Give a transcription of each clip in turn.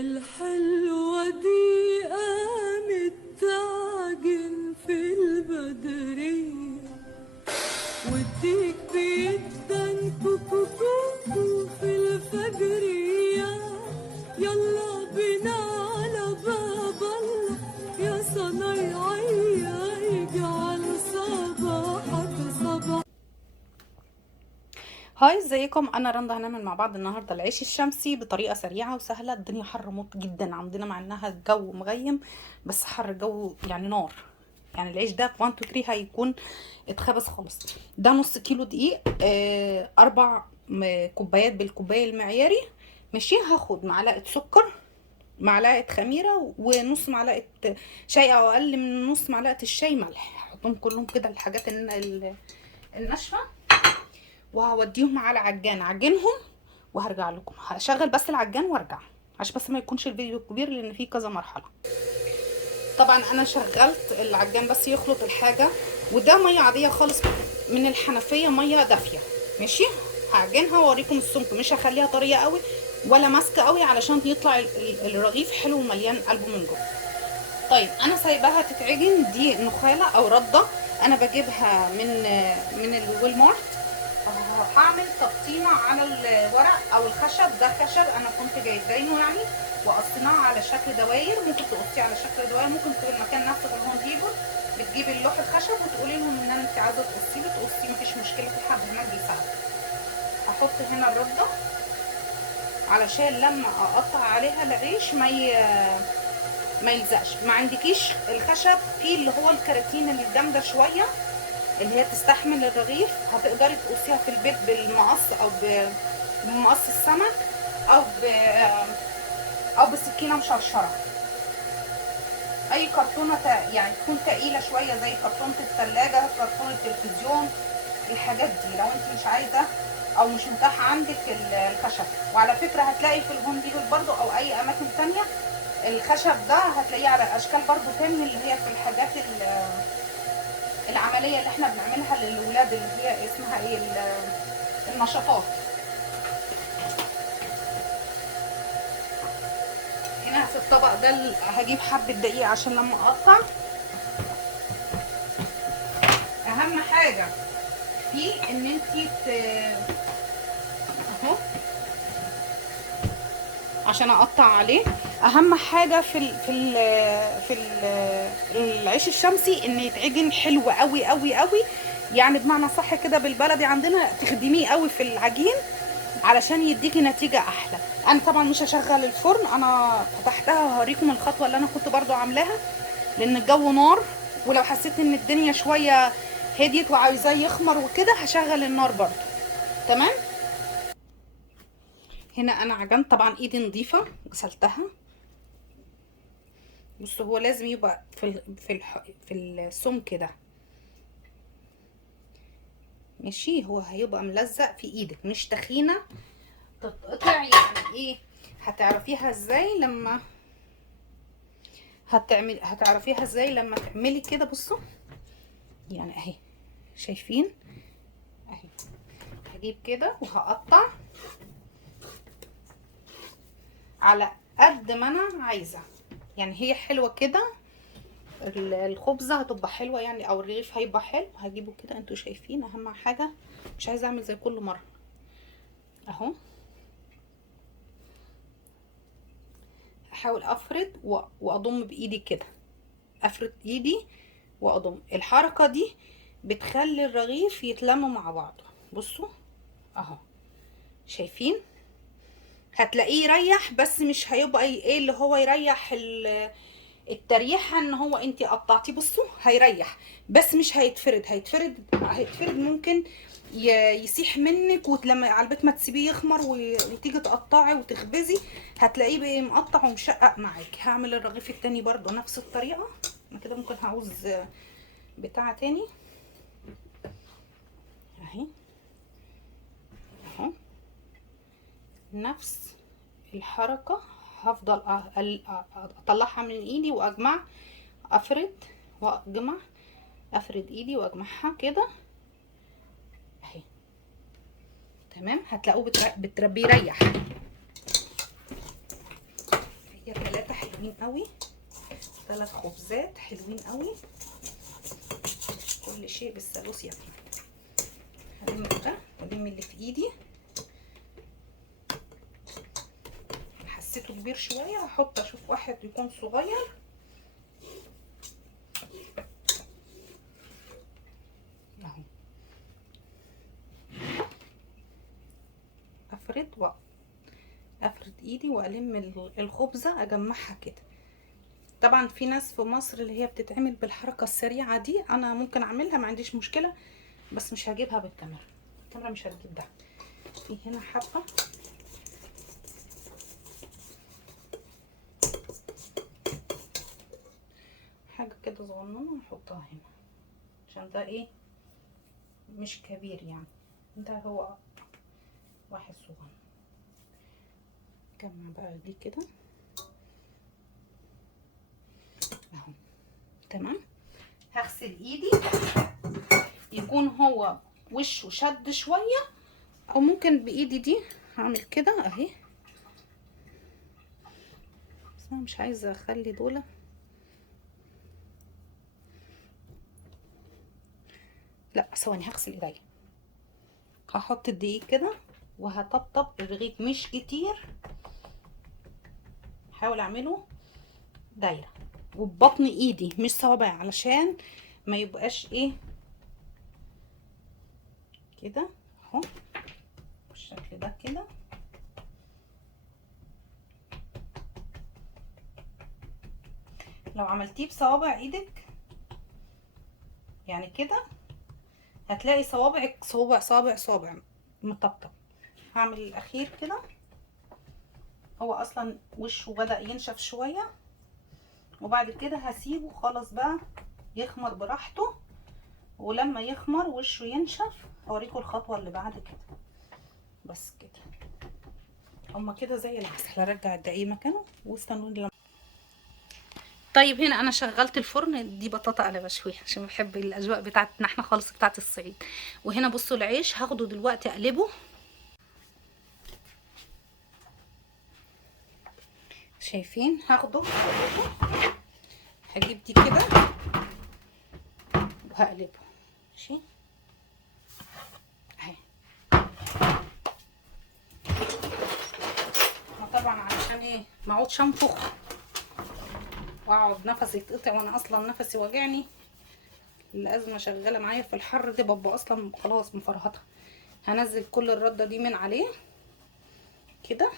الحلوة دي قامت تعجن في البدرية والديك بيدن كوكو كوكو في الفجرية. يلا بينا على باب الله يا صنايعية يجعل صباحك صباح. هاي، ازيكم؟ انا رندا. هنعمل مع بعض النهارده العيش الشمسي بطريقه سريعه وسهله. الدنيا حر موت جدا عندنا، مع انها الجو مغيم بس حر الجو يعني نار. يعني العيش ده في 1 2 3 هيكون اتخبز خالص. ده نص كيلو دقيق، 4 كوبايات بالكوبايه المعياري. ماشي. هاخد معلقه سكر، معلقه خميره، ونص معلقه شاي او اقل من نص معلقه الشاي ملح. هحطهم كلهم كده، الحاجات الناشفه، وهوديهم على عجان اعجنهم وهرجع لكم. هشغل بس العجان وارجع، عشان بس ما يكونش الفيديو كبير لان فيه كذا مرحله. طبعا انا شغلت العجان بس يخلط الحاجه، وده ميه عاديه خالص من الحنفيه، ميه دافيه. ماشي. هعجنها واوريكم السمك، مش هخليها طريه قوي ولا ماسكه قوي علشان يطلع الرغيف حلو ومليان قلبه من جوه. طيب انا سايباها تتعجن. دي نخاله او رده، انا بجيبها من الويل مارت. هعمل تقطيمه على الورق او الخشب. ده خشب انا كنت جايبينه يعني، وقصيناه على شكل دواير. ممكن تقصيه على شكل دواير، ممكن في المكان نفسه في الهوم ديبو بتجيبي اللوح الخشب وتقولي لهم ان انت عايزه تقصيه بتقصيه، مفيش مشكله، في حد هناك بيساعدك. هحط هنا الرده علشان لما اقطع عليها العيش ما يلزقش. ما عندكيش الخشب فيه اللي هو الكراتين اللي جامده شويه اللي هي تستحمل الرغيف، هتقدري تقصيها في البيت بالمقص او بمقص السمك او بسكينه مشرشره. اي كرتونه يعني تكون تقيله شويه زي كرتونه الثلاجه، كرتونه التلفزيون، الحاجات دي لو انت مش عايزه او مش متاح عندك الخشب. وعلى فكره هتلاقي في الهوم ديبل برضو او اي اماكن تانية الخشب ده هتلاقيه على اشكال برضو تاني، اللي هي في الحاجات العمليه اللي احنا بنعملها للولاد، اللي هي اسمها ايه، النشاطات. هنا في الطبق ده هجيب حبه دقيق عشان لما اقطع. اهم حاجه فيه ان انتي اهو عشان اقطع عليه. اهم حاجه العيش الشمسي ان يتعجن حلو قوي قوي قوي، يعني بمعنى صح كده بالبلدي عندنا تخدميه قوي في العجين علشان يديكي نتيجه احلى. انا طبعا مش هشغل الفرن، انا فتحتها وهوريكم الخطوه اللي انا كنت برضو عاملاها لان الجو نار. ولو حسيت ان الدنيا شويه هديت وعايزاه يخمر وكده هشغل النار برضو. تمام. هنا انا عجنت، طبعا ايدي نظيفه غسلتها. بص، هو لازم يبقى في السمك ده. ماشي. هو هيبقى ملزق في ايدك، مش تخينه تتقطع. يعني ايه، هتعرفيها ازاي لما هتعرفيها ازاي لما تعملي كده. بصوا يعني اهي، شايفين اهي. هجيب كده وهقطع على قد ما انا عايزه. يعني هي حلوه كده، الخبزه هتبقى حلوه يعني، او الرغيف هيبقى حلو. هجيبه كده، انتوا شايفين. اهم حاجه مش عايزه اعمل زي كل مره اهو. هحاول افرد واضم بايدي كده، افرد ايدي واضم. الحركه دي بتخلي الرغيف يتلم مع بعضه. بصوا اهو، شايفين. هتلاقيه يريح، بس مش هيبقى ايه اللي هو يريح التريحه ان هو انتي قطعتيه. بصوا هيريح بس مش هيتفرد. هيتفرد ممكن يسيح منك، ولما على البيت ما تسيبيه يخمر وتيجي تقطعي وتخبزي هتلاقيه بقى مقطع ومشقق معاكي. هعمل الرغيف التاني برضو نفس الطريقه. انا كده ممكن هعوز بتاع تاني اهي اهو. نفس الحركه هفضل اطلعها من ايدي واجمع، افرد واجمع، افرد ايدي واجمعها كده اهي. تمام. هتلاقوه بيريح. حلوين قوي، 3 خبزات حلوين قوي، كل شيء بالثالوث يعني. هلم ده والم اللي في ايدي، حسيته كبير شويه هحط اشوف واحد يكون صغير. اهو افرد ايدي والم الخبزه اجمعها كده. طبعا في ناس في مصر اللي هي بتتعمل بالحركه السريعه دي، انا ممكن اعملها ما عنديش مشكله، بس مش هجيبها بالكاميرا، الكاميرا مش هتجيب ده. في هنا حبه حاجه كده صغننه نحطها هنا عشان ده ايه مش كبير يعني، ده هو واحد صغير. جمع بقى دي كده اهو تمام. هغسل ايدي، يكون هو وشه شد شويه، او ممكن بايدي دي هعمل كده اهي، بس انا مش عايزه اخلي دول. لا ثواني هغسل ايديا. هحط الدقيق كده وهطبطب الرغيف مش كتير، حاول اعمله دايره وببطن ايدي مش صوابع، علشان ما يبقاش ايه كده اهو بالشكل ده كده. لو عملتيه بصوابع ايدك يعني كده هتلاقي صوابعك صوابع مطبطب. هعمل الاخير كده، هو اصلا وشه بدأ ينشف شويه، وبعد كده هسيبه خالص بقى يخمر براحته، ولما يخمر وشه ينشف اوريكم الخطوه اللي بعد كده. بس كده هما كده زي العسل. هرجع الدقيق مكانه واستنوني لما. طيب هنا انا شغلت الفرن، دي بطاطا انا بشويها عشان بحب الاجواء بتاعتنا احنا خالص بتاعت الصعيد. وهنا بصوا العيش هاخده دلوقتي اقلبه، شايفين هاخده هجيب دي كده وهقلبه ماشي اهي. طبعا علشان ايه ما اقعدش انفخ واقعد نفسي يتقطع، وانا اصلا نفسي واجعني، الازمه شغاله معايا في الحر دي ببقى اصلا خلاص مفرهطه. هنزل كل الرده دي من عليه كده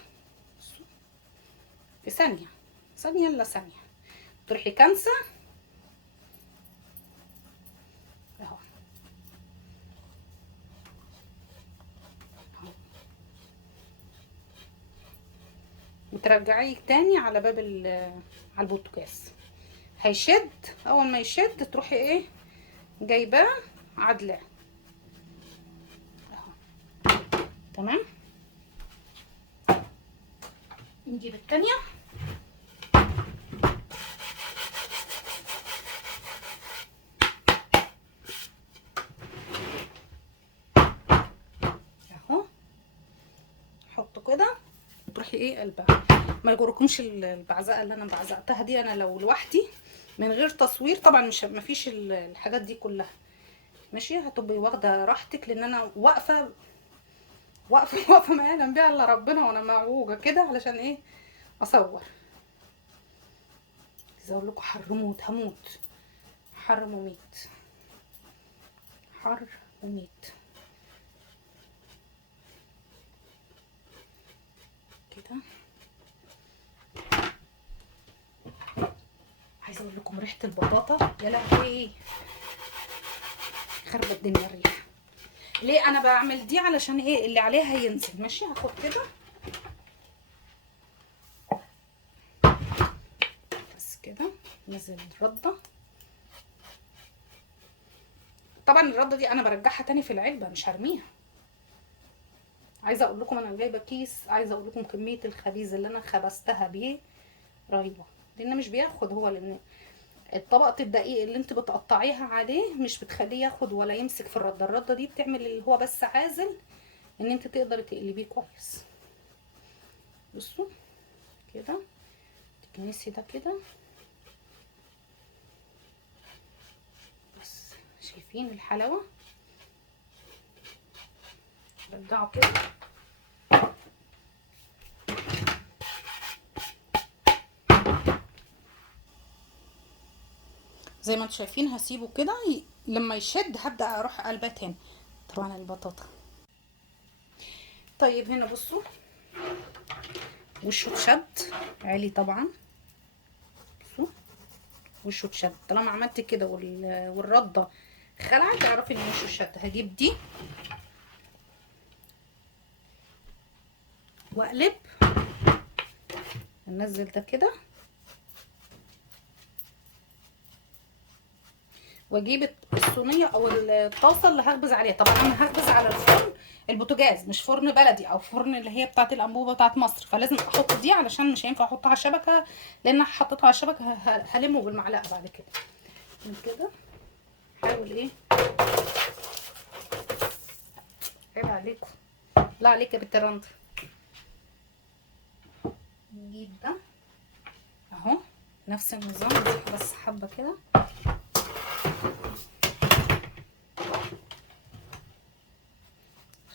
في ثانيه، ثانيه الا ثانيه تروحي كنسه اهو. وترجعيه تاني على باب على البوتاجاز، هيشد. اول ما يشد تروحي ايه جايباه عدلاه اهو تمام. نجيب التانية اهو، حطه كده تروحي ايه قلبها. ما يجركمش البعزقه اللي انا بعزقتها دي، انا لو لوحدي من غير تصوير طبعا مش مفيش الحاجات دي كلها ماشي. هتبقي واخده راحتك لان انا واقفه ما يعلم بيها الا ربنا، وانا معوجه كده علشان ايه اصور. عايزه اقول لكم حر موت، هموت، حر مميت، حر مميت كده. عايزه اقول لكم ريحه البطاطا يا لهوي خربت الدنيا الريحه. ليه انا بعمل دي؟ علشان ايه اللي عليها ينزل ماشي. هاخد كده بس كده نزل الرده. طبعا الرده دي انا برجعها تاني في العلبه مش هرميها. عايزه اقول لكم انا جايبه كيس، عايزه اقول لكم كميه الخبيز اللي انا خبزتها بيه رهيبه، لان مش بياخد هو، لان طبقه الدقيق اللي انت بتقطعيها عليه مش بتخليه ياخد ولا يمسك في الرده. الرده دي بتعمل اللي هو بس عازل ان انت تقدري تقلبيه كويس. بصوا كده نسي ده كده. بس شايفين الحلاوة؟ رجعه كده. زي ما انتم شايفين هسيبه كده لما يشد هبدأ اروح قلبه تاني. طبعا البطاطا. طيب هنا بصوا وشه اتشد عالي طبعا. بصوا وشه اتشد. طالما عملت كده والردة خلعت اعرفي ان وشه اتشد. هجيب دي واقلب، انزل ده كده واجيب الصينيه او الطاسه اللي هخبز عليها. طبعا انا هخبز على الفرن البوتاجاز مش فرن بلدي او فرن اللي هي بتاعه الانبوبه بتاعه مصر، فلازم احط دي علشان مش هينفع احطها على الشبكه، لان انا حطيتها على الشبكه هلمه بالمعلقه بعد كده. من كده حاول ايه، عيب عليكم، لا عليك يا بنت رندا. نجيب ده اهو نفس النظام بس حبه كده.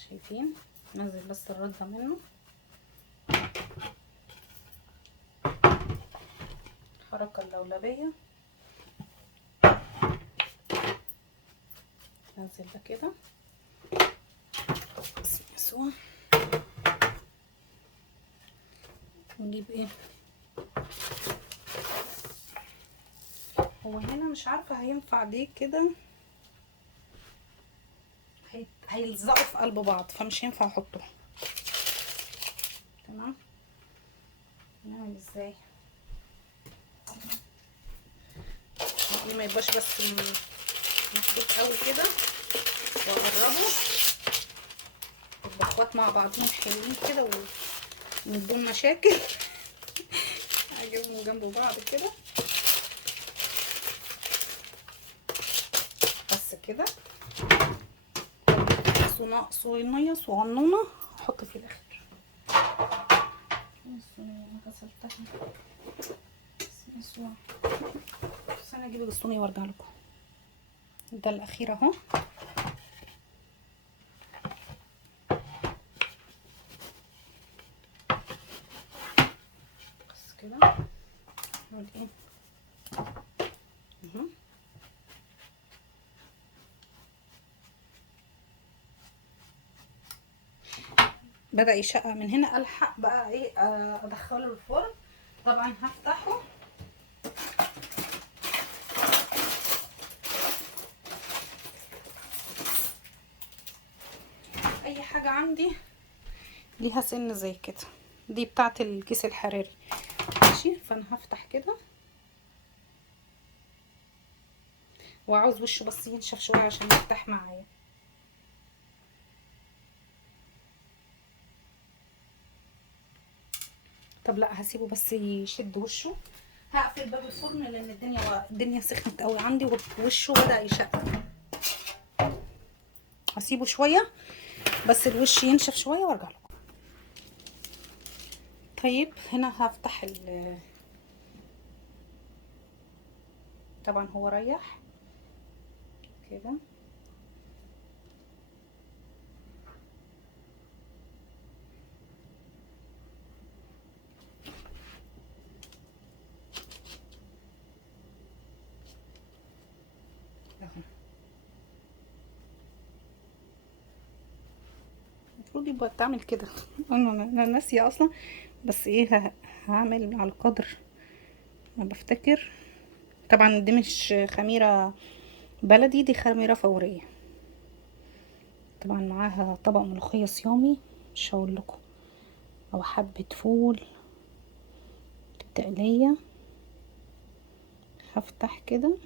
شايفين؟ ننزل بس الردة منه. الحركة اللولبية. ننزل ده كده بس يسوى. نجيب ايه، هو هنا مش عارفة هينفع ليه كده، هيلزقوا في قلب بعض فمش هينفع احطه. تمام. نعمل ازاي؟ ما يبقاش بس محطوط قوي كده واقربه. الاخوات مع بعضهم حلوين كده ومن دون مشاكل. اجيبهم جنب بعض كده بس كده. صينية صغنونة احط في الاخر. الصينية انا كسرتها بس انا اجيب الصينية وارجع لكم. ده الاخير اهو. بس كده نعمل ايه اهو. بدأ يشقق من هنا، الحق بقى ايه ادخله الفرن. طبعا هفتحه اي حاجة عندي ليها سن زي كده، دي بتاعة الكيس الحراري ماشي. فانا هفتح كده وعاوز وشه بس ينشف شوية عشان يفتح معايا. طب لا هسيبه بس يشد وشه. هقفل باب الفرن لان الدنيا سخنت قوي عندي ووشه بدأ يشقق. هسيبه شوية بس الوش ينشف شوية وارجع لكم. طيب هنا هفتح طبعا هو ريح كده. المفروض يبقى تعمل كده. انا ناسيه اصلا بس ايه هعمل على القدر ما بفتكر. طبعا دي مش خميره بلدي، دي خميره فوريه. طبعا معاها طبق ملوخيه صيامي مش هقول لكم، او حبه فول تقليه. هفتح كده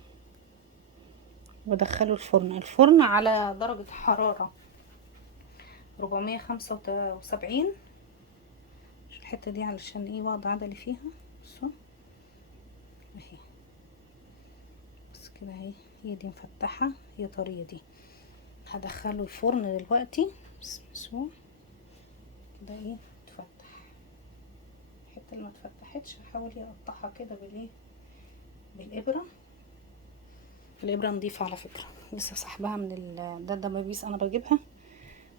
وادخله الفرن على درجه حراره 475. الحته دي علشان ايه واخده عدلي فيها. بصوا اهي بس كده اهي، هي دي مفتحه، هي طريه دي. هدخله الفرن دلوقتي. بسم الله كده ايه تفتح الحته اللي ما اتفتحتش هحاول اقطعها كده بالايه، بالابره. الابره نضيفه على فكره، لسه سحبها من ده دبابيس انا بجيبها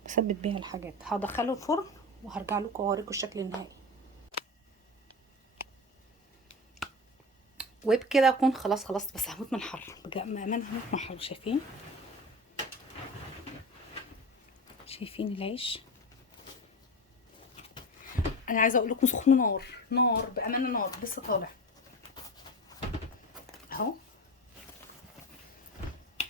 بثبت بيها الحاجات. هدخله الفرن وهرجع لكم اوريكم الشكل النهائي. وبكده اكون خلاص خلصت، بس هموت من الحر بجد، بامانه هموت من الحر. شايفين العيش؟ انا عايزه اقول لكم سخن نار نار بامانه، نار لسه طالع اهو.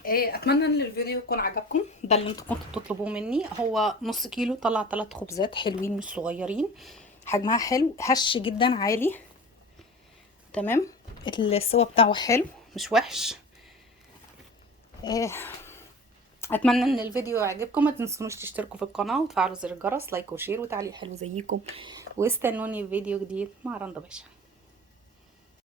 اتمنى ان الفيديو يكون عجبكم. ده اللي انتوا كنتوا بتطلبوه مني. هو نص كيلو، طلع 3 خبزات حلوين مش صغيرين، حجمها حلو، هش جدا عالي، تمام. السوا بتاعه حلو مش وحش. اتمنى ان الفيديو يعجبكم. ما تنسونوش تشتركوا في القناه وتفعلوا زر الجرس، لايك وشير وتعليق حلو زيكم، واستنوني في فيديو جديد مع رندا باشا.